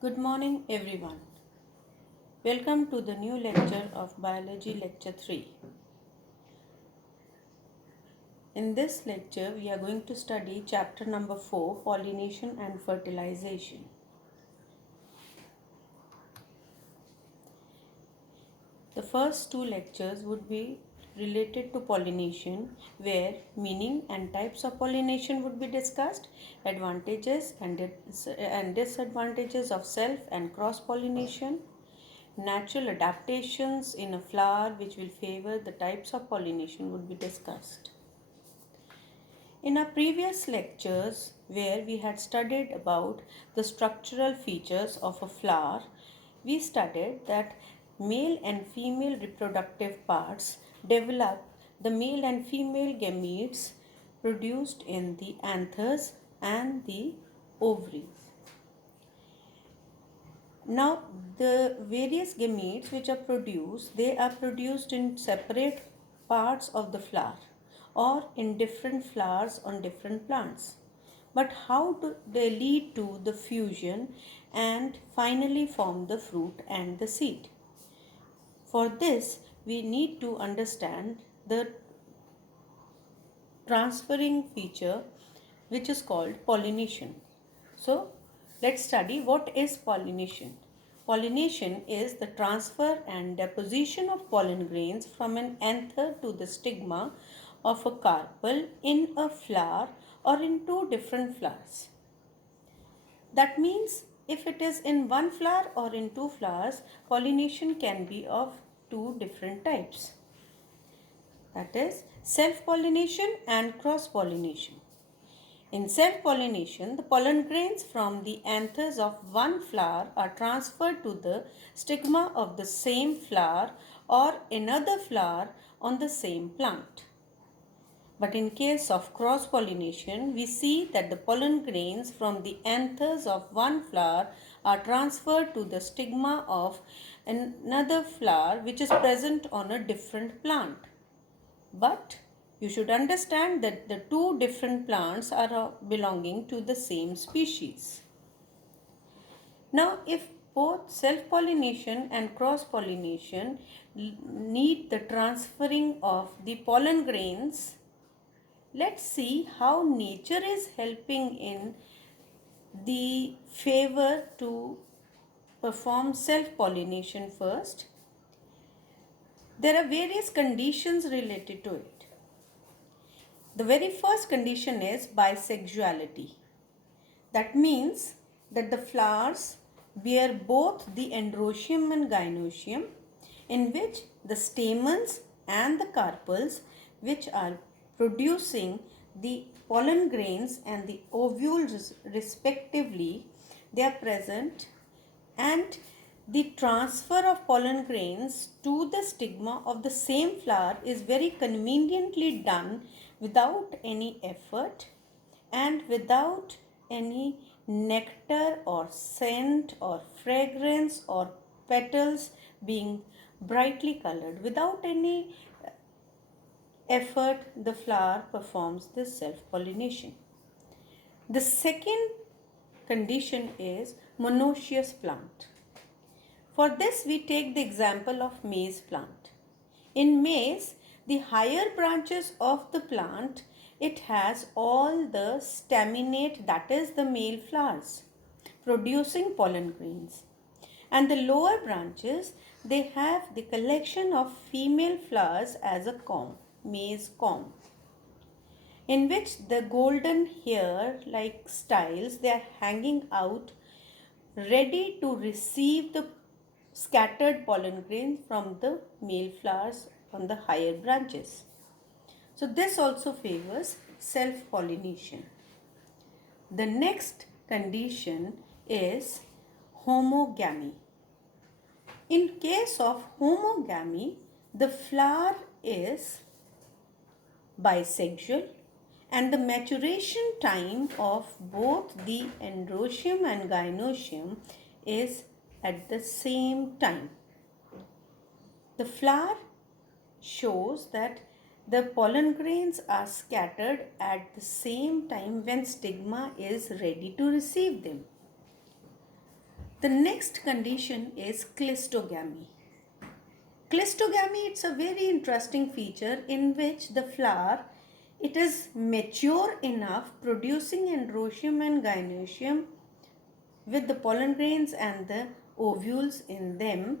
Good morning, everyone. Welcome to the new lecture of Biology Lecture 3. In this lecture, we are going to study chapter number 4, Pollination and Fertilization. The first two lectures would be related to pollination, where meaning and types of pollination would be discussed, advantages and disadvantages of self and cross pollination, natural adaptations in a flower which will favor the types of pollination would be discussed. In our previous lectures, where we had studied about the structural features of a flower, we studied that male and female reproductive parts develop the male and female gametes produced in the anthers and the ovaries. Now, the various gametes which are produced, they are produced in separate parts of the flower or in different flowers on different plants. But how do they lead to the fusion and finally form the fruit and the seed? For this, we need to understand the transferring feature which is called pollination. So, let's study what is pollination. Pollination is the transfer and deposition of pollen grains from an anther to the stigma of a carpel in a flower or in two different flowers. That means if it is in one flower or in two flowers, pollination can be of two different types. That is self-pollination and cross-pollination. In self-pollination, the pollen grains from the anthers of one flower are transferred to the stigma of the same flower or another flower on the same plant. But in case of cross-pollination, we see that the pollen grains from the anthers of one flower are transferred to the stigma of another flower which is present on a different plant. But you should understand that the two different plants are belonging to the same species. Now, if both self-pollination and cross-pollination need the transferring of the pollen grains, let's see how nature is helping in the favor to perform self-pollination first. There are various conditions related to it. The very first condition is bisexuality. That means that the flowers bear both the androecium and gynoecium, in which the stamens and the carpels, which are producing the pollen grains and the ovules respectively, they are present, and the transfer of pollen grains to the stigma of the same flower is very conveniently done without any effort and without any nectar or scent or fragrance or petals being brightly colored. Without any effort, the flower performs this self-pollination. The second condition is monoecious plant. For this, we take the example of maize plant. In maize, the higher branches of the plant, it has all the staminate, that is the male flowers, producing pollen grains. And the lower branches, they have the collection of female flowers as a comb, maize comb, in which the golden hair like styles, they are hanging out ready to receive the scattered pollen grains from the male flowers on the higher branches. So this also favors self-pollination. The next condition is homogamy. In case of homogamy, the flower is bisexual and the maturation time of both the androecium and gynoecium is at the same time. The flower shows that the pollen grains are scattered at the same time when stigma is ready to receive them. The next condition is cleistogamy. Cleistogamy, it's a very interesting feature in which the flower, it is mature enough, producing androecium and gynoecium with the pollen grains and the ovules in them,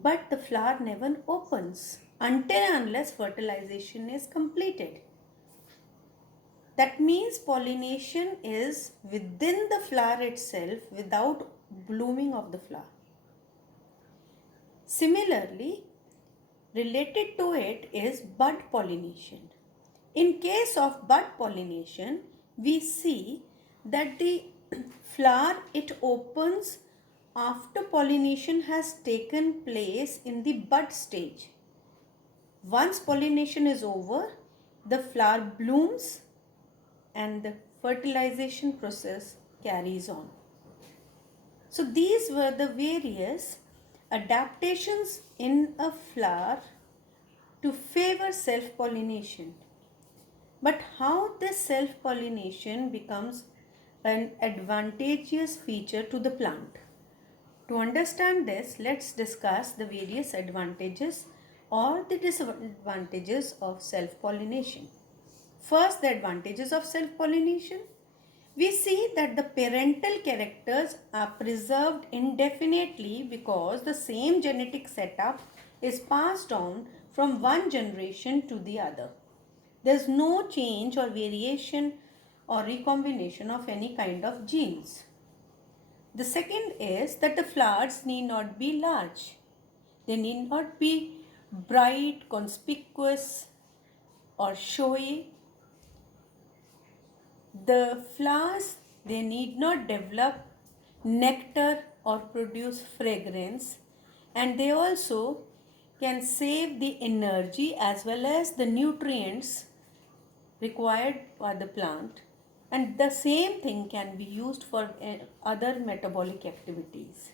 but the flower never opens until and unless fertilization is completed. That means pollination is within the flower itself without blooming of the flower. Similarly, related to it is bud pollination. In case of bud pollination, we see that the flower, it opens after pollination has taken place in the bud stage. Once pollination is over, the flower blooms and the fertilization process carries on. So these were the various adaptations in a flower to favor self-pollination. But how this self-pollination becomes an advantageous feature to the plant? To understand this, let's discuss the various advantages or the disadvantages of self-pollination. First, the advantages of self-pollination. We see that the parental characters are preserved indefinitely because the same genetic setup is passed on from one generation to the other. There is no change or variation or recombination of any kind of genes. The second is that the flowers need not be large. They need not be bright, conspicuous, or showy. The flowers, they need not develop nectar or produce fragrance, and they also can save the energy as well as the nutrients required by the plant, and the same thing can be used for other metabolic activities.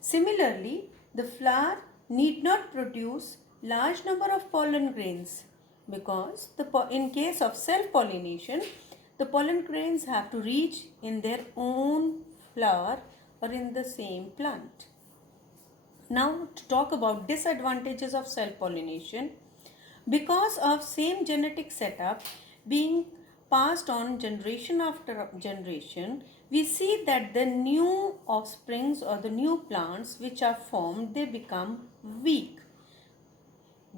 Similarly, the flower need not produce large number of pollen grains because in case of self-pollination, the pollen grains have to reach in their own flower or in the same plant. Now, to talk about disadvantages of self-pollination, because of same genetic setup being passed on generation after generation, we see that the new offsprings or the new plants which are formed, they become weak.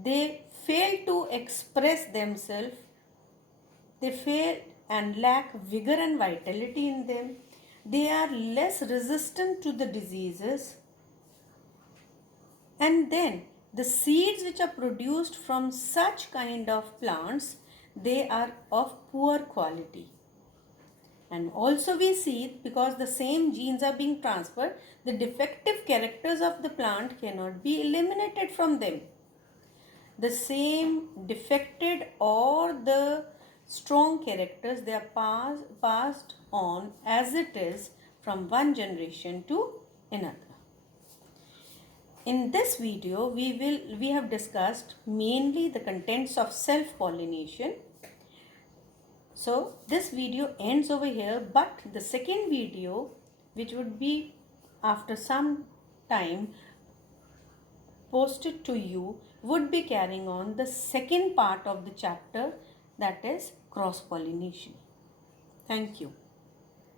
They fail to express themselves. They fail and lack vigor and vitality in them. They are less resistant to the diseases. And then the seeds which are produced from such kind of plants, they are of poor quality. And also we see, because the same genes are being transferred, the defective characters of the plant cannot be eliminated from them. The same defected or the strong characters, they are passed on as it is from one generation to another. In this video, we have discussed mainly the contents of self-pollination. So this video ends over here, but the second video, which would be after some time posted to you, would be carrying on the second part of the chapter, that is cross-pollination. Thank you.